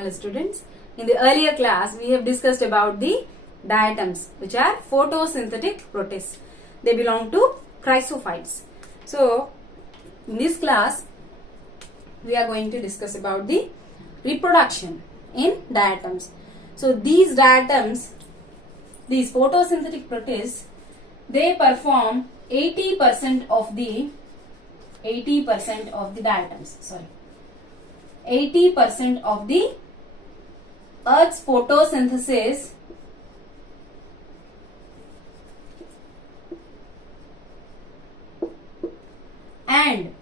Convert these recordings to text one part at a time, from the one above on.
Hello students. In the earlier class we have discussed about the diatoms, which are photosynthetic protists. They belong to chrysophytes. So in this class we are going to discuss about the reproduction in diatoms. So these diatoms, these photosynthetic protists, they perform 80% of the diatoms. 80% of the Earth's photosynthesis and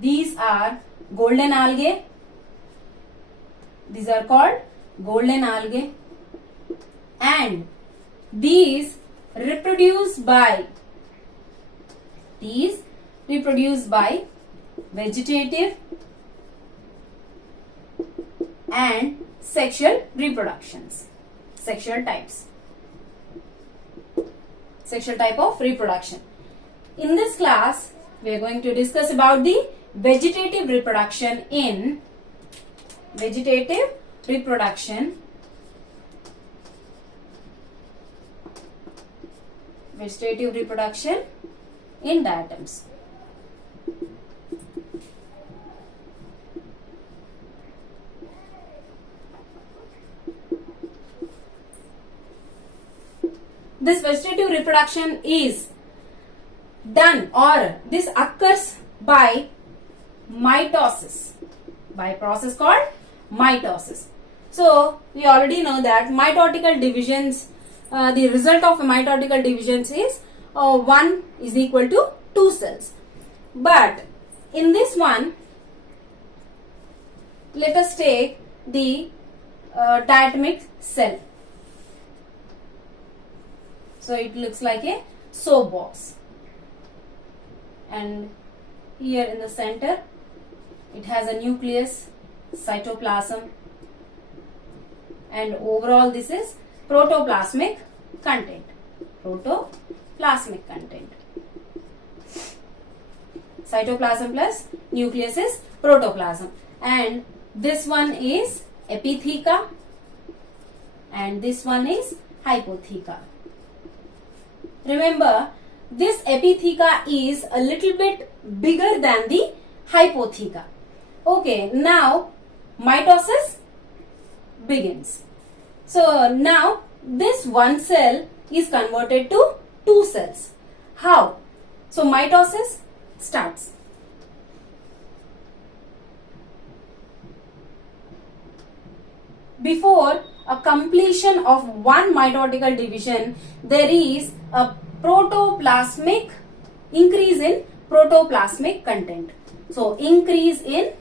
these are golden algae. These are called golden algae, and these reproduce by vegetative and sexual reproductions, sexual type of reproduction. In this class we are going to discuss about the vegetative reproduction in diatoms. This vegetative reproduction is done, or this occurs by mitosis, by a process called mitosis. So we already know that mitotical divisions, the result of mitotical divisions is 1 is equal to 2 cells. But in this one, let us take the diatomic cell. So it looks like a soap box, and here in the center it has a nucleus, cytoplasm, and overall this is protoplasmic content. Cytoplasm plus nucleus is protoplasm, and this one is epitheca and this one is hypotheca. Remember, this epitheca is a little bit bigger than the hypotheca. Okay, now mitosis begins. So now this one cell is converted to 2 cells. How? So mitosis starts. Before a completion of one mitotical division, there is a increase in protoplasmic content. So increase in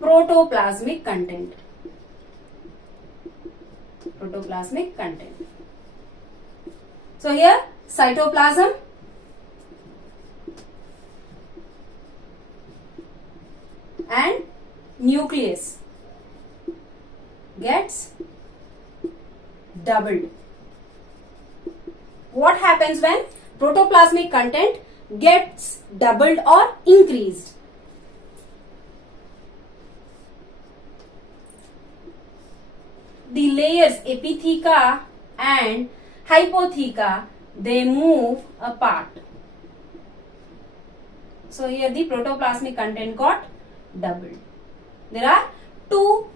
protoplasmic content. So here cytoplasm and nucleus gets doubled. What happens when protoplasmic content gets doubled or increased? The layers epitheca and hypotheca, they move apart. So here the protoplasmic content got doubled. There are 2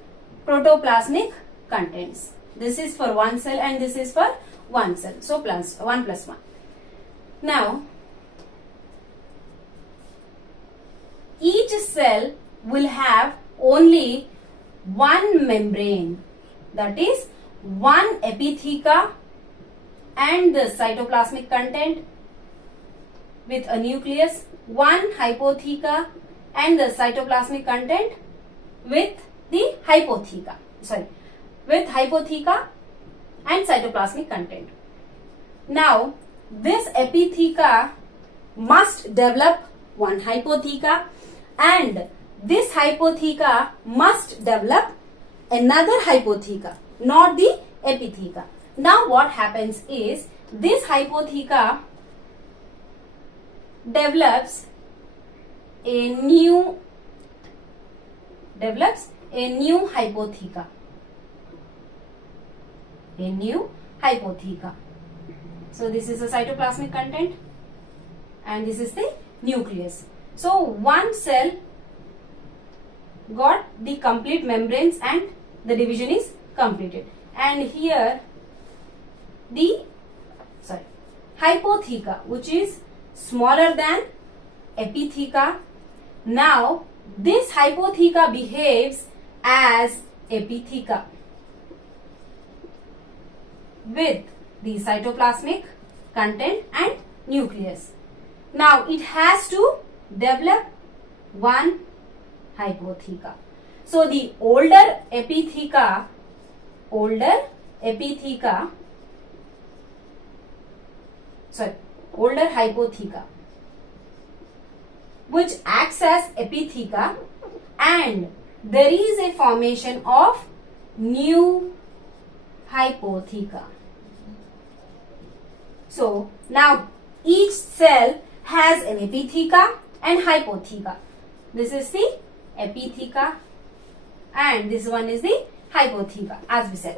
protoplasmic contents. This is for one cell and this is for one cell. So 1 plus 1. Now each cell will have only one membrane, that is one epitheca and the cytoplasmic content with a nucleus, one hypotheca and the cytoplasmic content with the hypotheca and cytoplasmic content. Now this epitheca must develop one hypotheca and this hypotheca must develop another hypotheca, not the epitheca. Now what happens is this hypotheca develops a new hypotheca. A new hypotheca. So this is the cytoplasmic content and this is the nucleus. So one cell got the complete membranes and the division is completed. And here the hypotheca, which is smaller than epitheca. Now this hypotheca behaves as epitheca with the cytoplasmic content and nucleus. Now it has to develop one hypotheca. So the older hypotheca which acts as epitheca, and there is a formation of new hypotheca. So now each cell has an epitheca and hypotheca. This is the epitheca and this one is the hypotheca, as we said.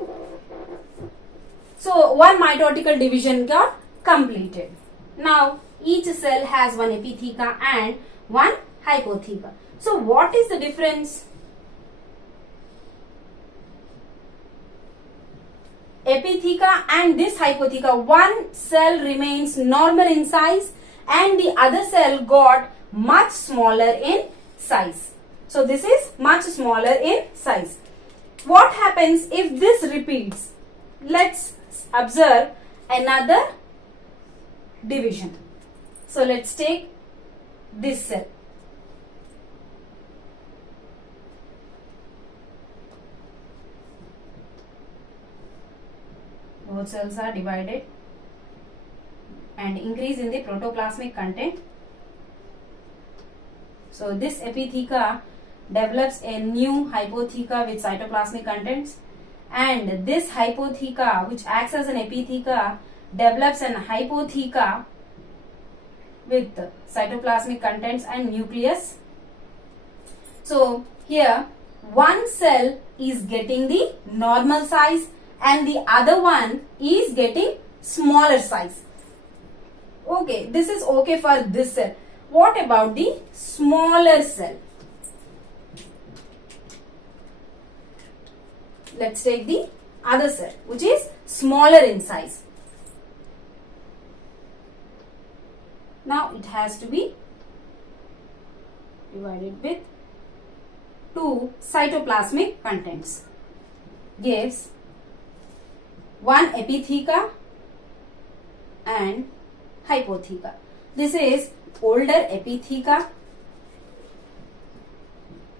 So one mitotical division got completed. Now each cell has one epitheca and one hypotheca. So what is the difference? Epitheca and this hypotheca, one cell remains normal in size and the other cell got much smaller in size. So this is much smaller in size. What happens if this repeats? Let's observe another division. So let's take this cell. Both cells are divided and increase in the protoplasmic content. So this epitheca develops a new hypotheca with cytoplasmic contents, and this hypotheca, which acts as an epitheca, develops an hypotheca with cytoplasmic contents and nucleus. So here one cell is getting the normal size and the other one is getting smaller size. Okay, this is okay for this cell. What about the smaller cell? Let's take the other cell, which is smaller in size. Now it has to be divided with two cytoplasmic contents. Gives one epitheca and hypotheca. This is older epitheca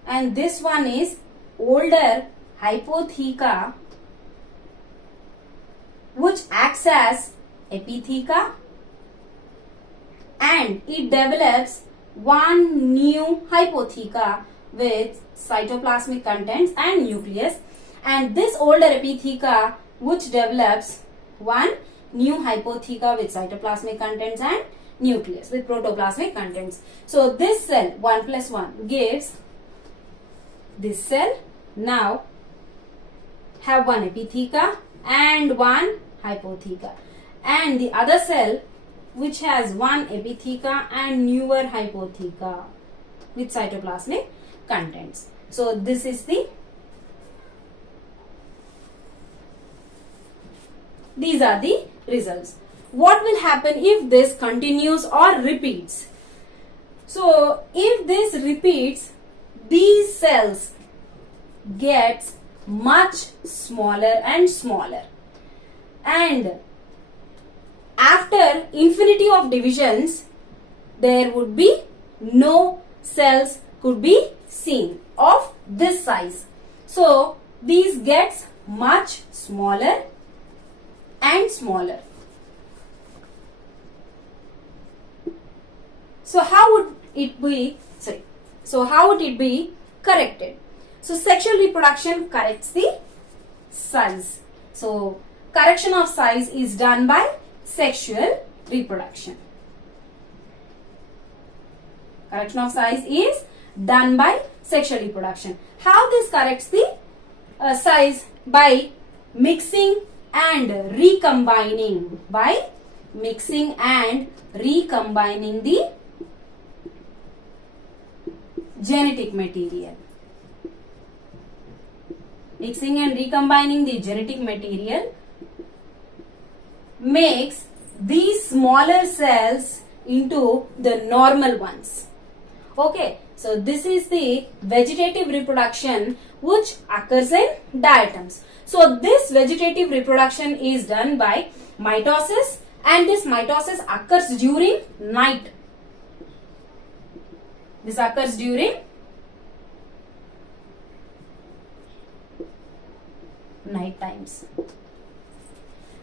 and this one is older hypotheca, which acts as epitheca, and it develops one new hypotheca with cytoplasmic contents and nucleus, and this older epitheca which develops one new hypotheca with cytoplasmic contents and nucleus with protoplasmic contents. So this cell 1 plus 1 gives this cell now have one epitheca and one hypotheca, and the other cell which has one epitheca and newer hypotheca with cytoplasmic contents. So this is these are the results. What will happen if this continues or repeats? So if this repeats, these cells gets much smaller and smaller, and after infinity of divisions there would be no cells could be seen of this size. So these gets much smaller and smaller. So how would it be corrected? So sexual reproduction corrects the size. So correction of size is done by sexual reproduction. Correction of size is done by sexual reproduction. How this corrects the size? By mixing and recombining. By mixing and recombining the genetic material. Mixing and recombining the genetic material makes these smaller cells into the normal ones. Okay, so this is the vegetative reproduction which occurs in diatoms. So this vegetative reproduction is done by mitosis, and this mitosis occurs during night. This occurs during night times.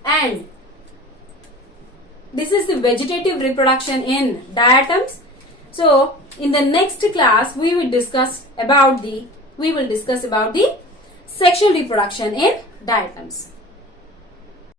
And this is the vegetative reproduction in diatoms. So in the next class we will discuss about the sexual reproduction in diatoms.